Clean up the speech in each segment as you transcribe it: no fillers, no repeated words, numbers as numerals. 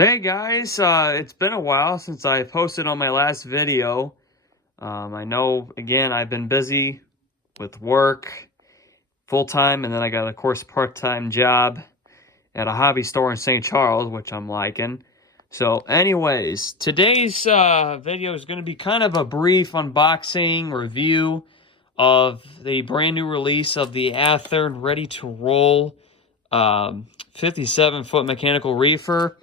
Hey guys, it's been a while since I posted on my last video. I know, again, I've been busy with work full-time, and then I got, of course, a part-time job at a hobby store in St. Charles, which I'm liking. So anyways, today's video is going to be kind of a brief unboxing review of the brand new release of the Athern ready-to-roll 57-foot mechanical reefer.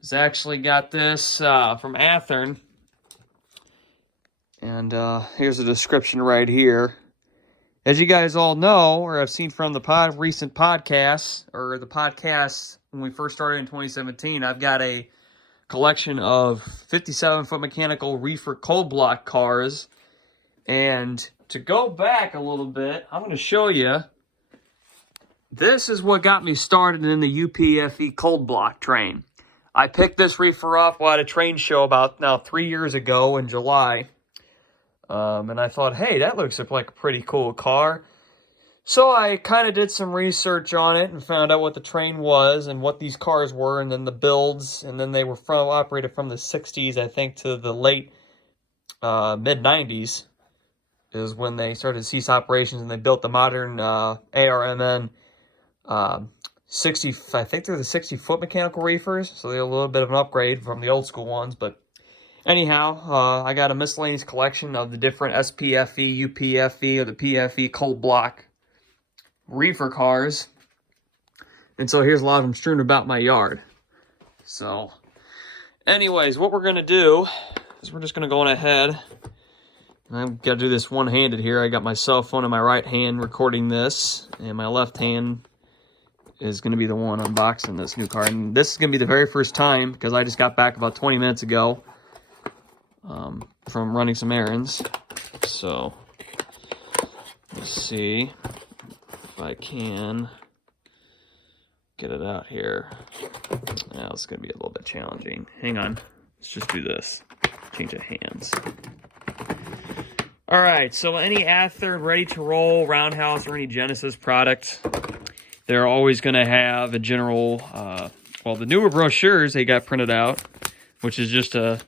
It's actually got this from Athern, and here's a description right here. As you guys all know, or have seen from the recent podcasts, or the podcasts when we first started in 2017, I've got a collection of 57-foot mechanical reefer cold block cars. And to go back a little bit, I'm going to show you. This is what got me started in the UPFE cold block train. I picked this reefer up at a train show about now 3 years ago in July. And I thought, hey, that looks like a pretty cool car. So I kind of did some research on it and found out what the train was and what these cars were, and then the builds. And then they were operated from the 60s, I think, to the late mid-90s is when they started to cease operations, and they built the modern ARMN 60, I think they're the 60-foot mechanical reefers, so they're a little bit of an upgrade from the old school ones. But anyhow, I got a miscellaneous collection of the different SPFE, UPFE, or the PFE cold block reefer cars. And so here's a lot of them strewn about my yard. So anyways, what we're going to do is we're just going to go on ahead. And I've got to do this one-handed here. I got my cell phone in my right hand recording this, and my left hand is going to be the one unboxing this new car. And this is going to be the very first time, because I just got back about 20 minutes ago from running some errands. So let's see if I can get it out here. Now it's going to be a little bit challenging. Hang on. Let's just do this. Change of hands. All right, so any Athern ready-to-roll roundhouse or any Genesis product, they're always going to have a general, well, the newer brochures they got printed out, which is just a,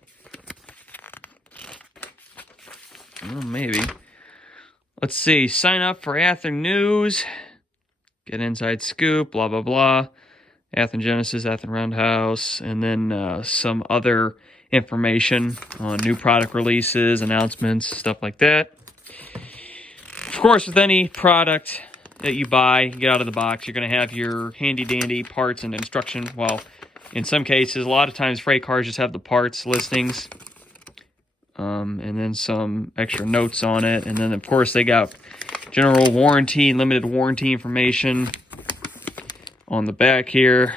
well, maybe. Let's see, sign up for Athern News, get inside scoop, blah, blah, blah, Athern Genesis, Athern Roundhouse, and then some other information on new product releases, announcements, stuff like that. Of course, with any product that you buy, you get out of the box, you're going to have your handy-dandy parts and instruction. Well, in some cases, a lot of times freight cars just have the parts listings, and then some extra notes on it. And then, of course, they got general warranty and limited warranty information on the back here.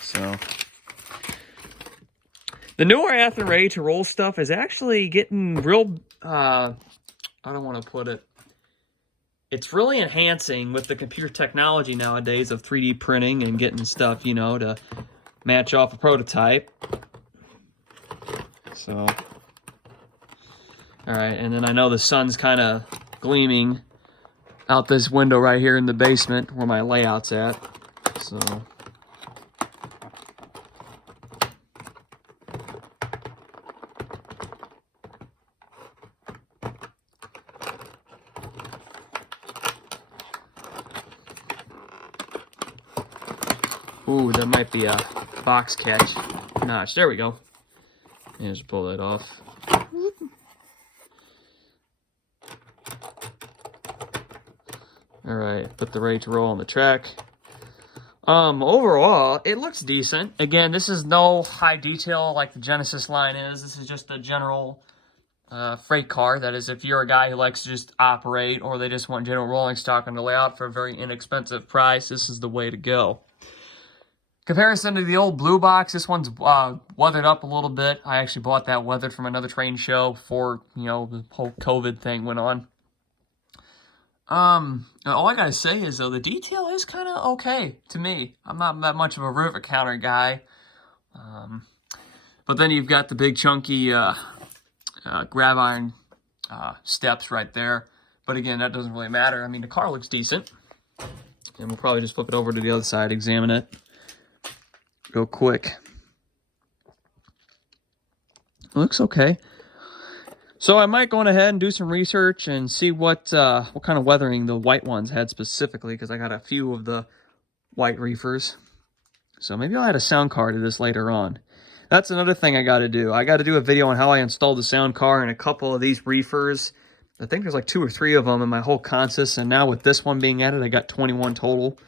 So the newer Athern ready-to-roll stuff is actually getting real, I don't want to put it, it's really enhancing with the computer technology nowadays of 3D printing and getting stuff, you know, to match off a prototype. So, all right, and then I know the sun's kind of gleaming out this window right here in the basement where my layout's at, so. Ooh, there might be a box catch notch. There we go. And just pull that off. Alright, put the ready to roll on the track. Overall, it looks decent. Again, this is no high detail like the Genesis line is. This is just a general freight car. That is, if you're a guy who likes to just operate, or they just want general rolling stock on the layout for a very inexpensive price, this is the way to go. Comparison to the old blue box, this one's weathered up a little bit. I actually bought that weathered from another train show before, you know, the whole COVID thing went on. All I gotta say is, though, the detail is kind of okay to me. I'm not that much of a rivet counter guy. But then you've got the big chunky grab iron steps right there. But again, that doesn't really matter. I mean, the car looks decent. And we'll probably just flip it over to the other side, examine it. real quick. Looks okay. So I might go on ahead and do some research and see what kind of weathering the white ones had specifically, because I got a few of the white reefers. So maybe I'll add a sound car to this later on. That's another thing I got to do. I got to do a video on how I installed the sound car in a couple of these reefers. I think there's like 2 or 3 of them in my whole consist, and now with this one being added, I got 21 total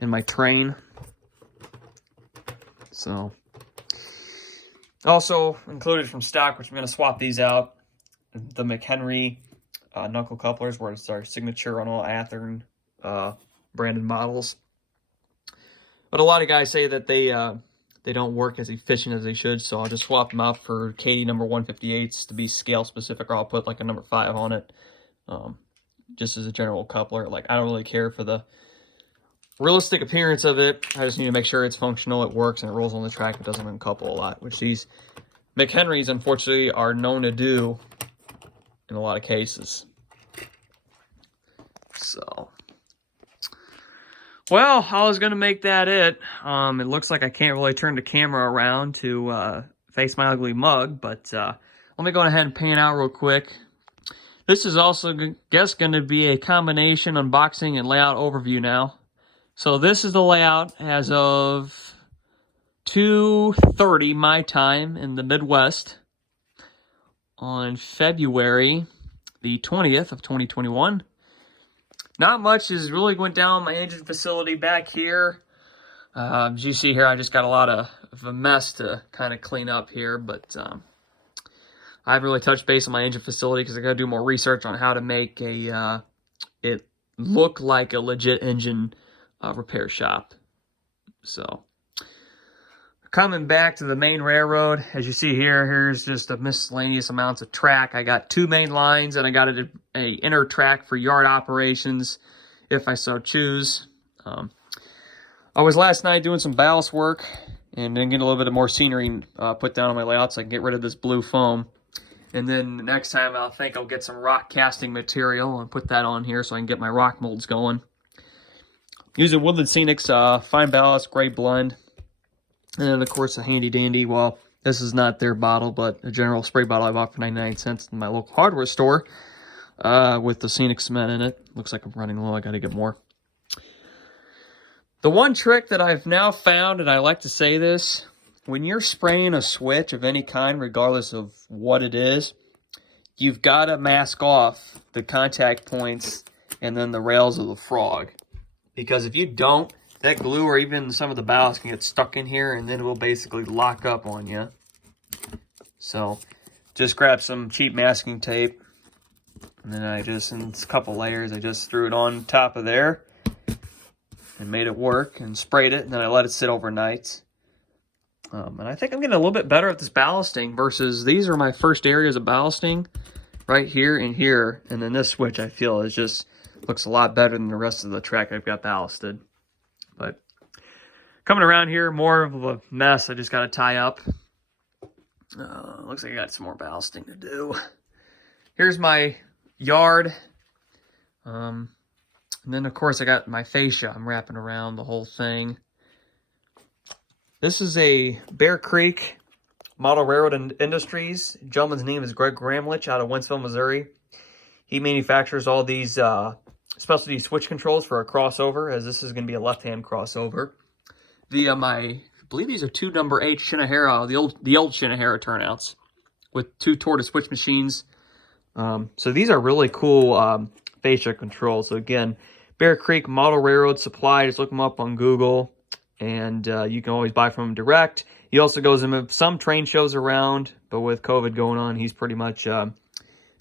in my train. So, also included from stock, which I'm going to swap these out, the McHenry knuckle couplers, where it's our signature on all Athern branded models. But a lot of guys say that they don't work as efficient as they should, so I'll just swap them out for Katie number 158s to be scale specific, or I'll put like a number 5 on it, just as a general coupler. Like, I don't really care for the realistic appearance of it. I just need to make sure it's functional, it works, and it rolls on the track. It doesn't uncouple a lot, which these McHenrys, unfortunately, are known to do in a lot of cases. So, well, I was going to make that it. It looks like I can't really turn the camera around to face my ugly mug, but let me go ahead and pan out real quick. This is also, I guess, going to be a combination unboxing and layout overview now. So this is the layout as of 2:30 my time in the Midwest on February the 20th of 2021. Not much is really went down my engine facility back here. As you see here, I just got a lot of a mess to kind of clean up here, but I haven't really touched base on my engine facility because I got to do more research on how to make a it look like a legit engine repair shop. So, coming back to the main railroad, as you see here, here's just a miscellaneous amounts of track. I got 2 main lines, and I got a inner track for yard operations, if I so choose. I was last night doing some ballast work, and then getting a little bit of more scenery put down on my layout so I can get rid of this blue foam. And then the next time I think I'll get some rock casting material and put that on here so I can get my rock molds going. Using Woodland Scenics fine ballast gray blend. And then, of course, a handy dandy, well, this is not their bottle, but a general spray bottle I bought for 99 cents in my local hardware store with the Scenic cement in it. Looks like I'm running low. I got to get more. The one trick that I've now found, and I like to say this, when you're spraying a switch of any kind, regardless of what it is, you've got to mask off the contact points and then the rails of the frog. Because if you don't, that glue or even some of the ballast can get stuck in here, and then it will basically lock up on you. So just grab some cheap masking tape, and then in a couple layers, I just threw it on top of there and made it work and sprayed it, and then I let it sit overnight. And I think I'm getting a little bit better at this ballasting versus these are my first areas of ballasting right here and here. And then this switch I feel is just looks a lot better than the rest of the track I've got ballasted. But coming around here, more of a mess I just got to tie up. Looks like I got some more ballasting to do. Here's my yard. And then, of course, I got my fascia. I'm wrapping around the whole thing. This is a Bear Creek Model Railroad Industries. The gentleman's name is Greg Gramlich out of Wentzville, Missouri. He manufactures all these specialty switch controls for a crossover, as this is going to be a left-hand crossover. I believe these are 2 number 8 Shinohara, the old Shinohara turnouts with 2 tortoise switch machines. So these are really cool fascia controls. So again, Bear Creek Model Railroad Supply. Just look them up on Google. And you can always buy from him direct. He also goes in some train shows around, but with COVID going on, he's pretty much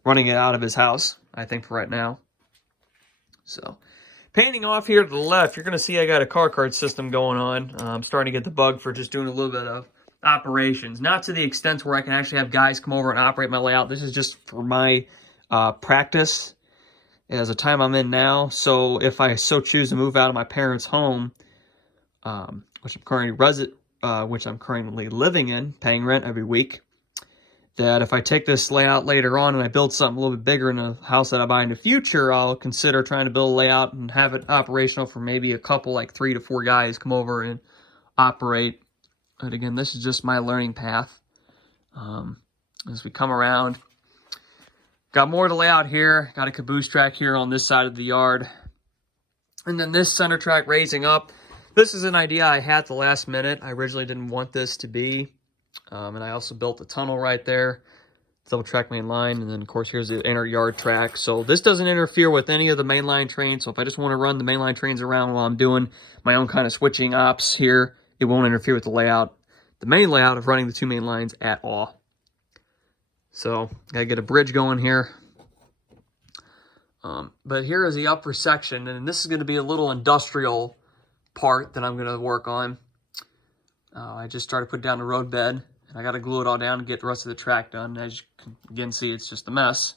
running it out of his house, I think, for right now. So, painting off here to the left, you're going to see I got a car card system going on. I'm starting to get the bug for just doing a little bit of operations. Not to the extent where I can actually have guys come over and operate my layout. This is just for my practice as the time I'm in now. So, if I so choose to move out of my parents' home, which I'm currently living in, paying rent every week, that if I take this layout later on and I build something a little bit bigger in a house that I buy in the future, I'll consider trying to build a layout and have it operational for maybe a couple, like 3 to 4 guys come over and operate But again, this is just my learning path. As we come around, got more to lay out here. Got a caboose track here on this side of the yard. And then this center track raising up. This is an idea I had at the last minute. I originally didn't want this to be. And I also built a tunnel right there. Double track main line. And then, of course, here's the inner yard track. So this doesn't interfere with any of the mainline trains. So if I just want to run the mainline trains around while I'm doing my own kind of switching ops here, it won't interfere with the layout, the main layout of running the two main lines at all. So, gotta get a bridge going here. But here is the upper section, and this is going to be a little industrial part that I'm going to work on. I just started putting down the road bed, and I got to glue it all down and get the rest of the track done. As you can again see, it's just a mess.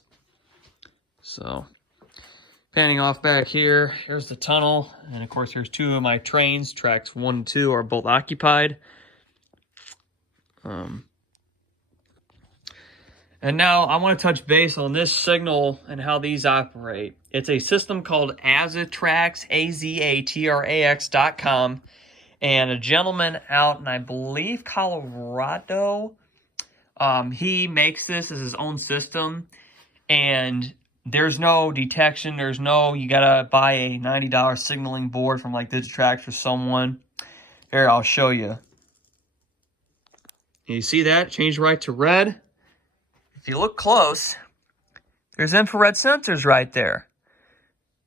So, panning off back here, here's the tunnel, and of course here's two of my trains. Tracks 1 and 2 are both occupied. And now I want to touch base on this signal and how these operate. It's a system called Athearn, Athearn.com, and a gentleman out in, I believe, Colorado, he makes this as his own system, and there's no detection. There's no, you gotta buy a $90 signaling board from like Digitrax or someone. Here, I'll show you. You see that? Change right to red. If you look close, there's infrared sensors right there.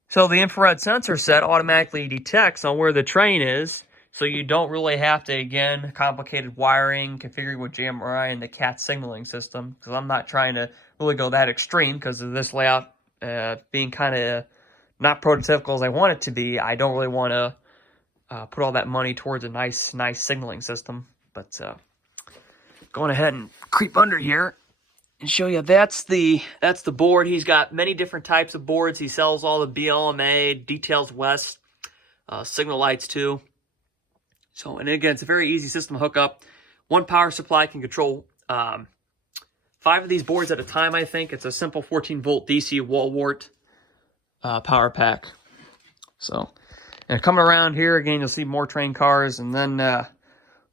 So the infrared sensor set automatically detects on where the train is, so you don't really have to, again, complicated wiring, configuring with JMRI and the CAT signaling system, because I'm not trying to really go that extreme because of this layout being kind of not prototypical as I want it to be. I don't really want to put all that money towards a nice signaling system. But going ahead and creep under here and show you that's the board. He's got many different types of boards. He sells all the BLMA, Details West, signal lights too. So, and again, it's a very easy system to hook up. One power supply can control 5 of these boards at a time, I think. It's a simple 14-volt DC wall wart power pack. So, and coming around here, again, you'll see more train cars. And then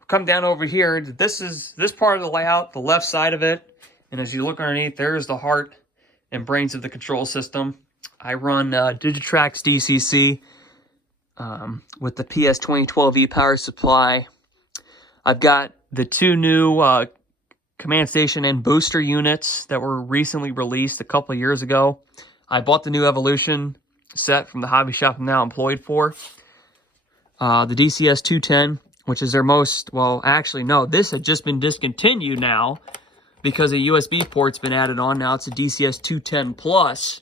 come down over here. This part of the layout, the left side of it. And as you look underneath, there's the heart and brains of the control system. I run Digitrax DCC with the PS2012E power supply. I've got the 2 new command station and booster units that were recently released a couple of years ago. I bought the new Evolution set from the hobby shop I'm now employed for. The DCS 210, which is their most, well, actually, no, this had just been discontinued now, because a USB port's been added on. Now it's a DCS 210 Plus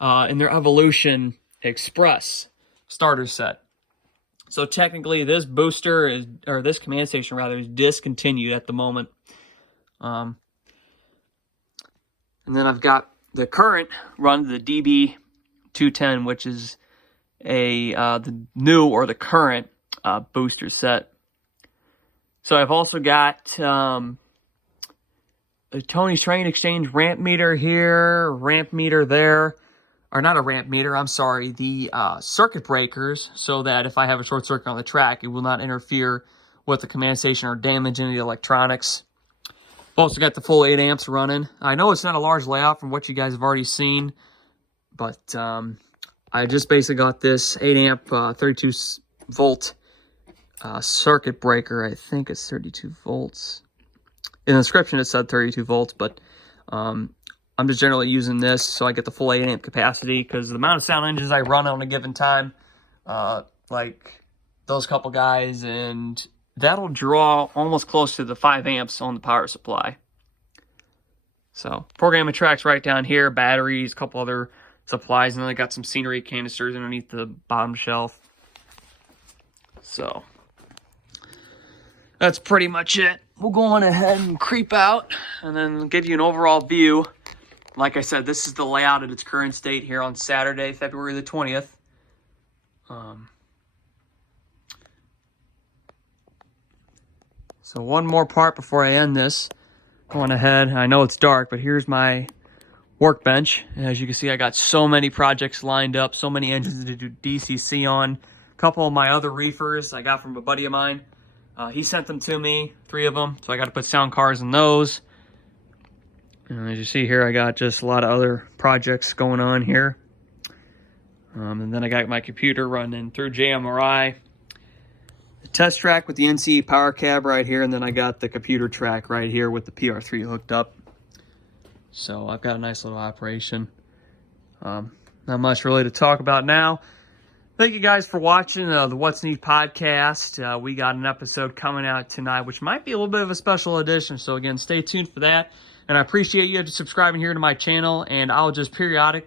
in their Evolution Express starter set. So technically this booster is, or this command station rather, is discontinued at the moment. And then I've got the current run, the DB 210, which is the new or the current booster set. So I've also got Tony's Train Exchange ramp meter here, ramp meter there, or not a ramp meter, I'm sorry, the circuit breakers, so that if I have a short circuit on the track, it will not interfere with the command station or damage any of the electronics. I've also got the full 8 amps running. I know it's not a large layout from what you guys have already seen, but I just basically got this 8 amp 32 volt circuit breaker. I think it's 32 volts. In the description it said 32 volts, but I'm just generally using this so I get the full 8 amp capacity, because the amount of sound engines I run on a given time, like those couple guys, and that'll draw almost close to the 5 amps on the power supply. So programming tracks right down here, batteries, a couple other supplies, and then I got some scenery canisters underneath the bottom shelf. So that's pretty much it. We'll go on ahead and creep out and then give you an overall view. Like I said, this is the layout at its current state here on Saturday, February the 20th. So one more part before I end this. Going ahead, I know it's dark, but here's my workbench. And as you can see, I got so many projects lined up, so many engines to do DCC on. A couple of my other reefers I got from a buddy of mine. He sent them to me, 3 of them, so I got to put sound cars in those. And as you see here, I got just a lot of other projects going on here. And then I got my computer running through JMRI. The test track with the NCE power cab right here, and then I got the computer track right here with the PR3 hooked up. So I've got a nice little operation. Not much really to talk about now. Thank you guys for watching the What's Neat podcast. We got an episode coming out tonight, which might be a little bit of a special edition. So again, stay tuned for that. And I appreciate you subscribing here to my channel. And I'll just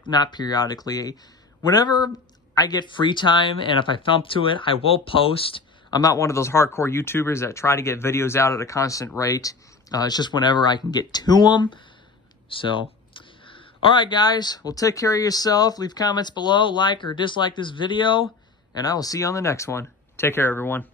not periodically, whenever I get free time and if I thump to it, I will post. I'm not one of those hardcore YouTubers that try to get videos out at a constant rate. It's just whenever I can get to them. So, all right, guys. Well, take care of yourself. Leave comments below, like or dislike this video, and I will see you on the next one. Take care, everyone.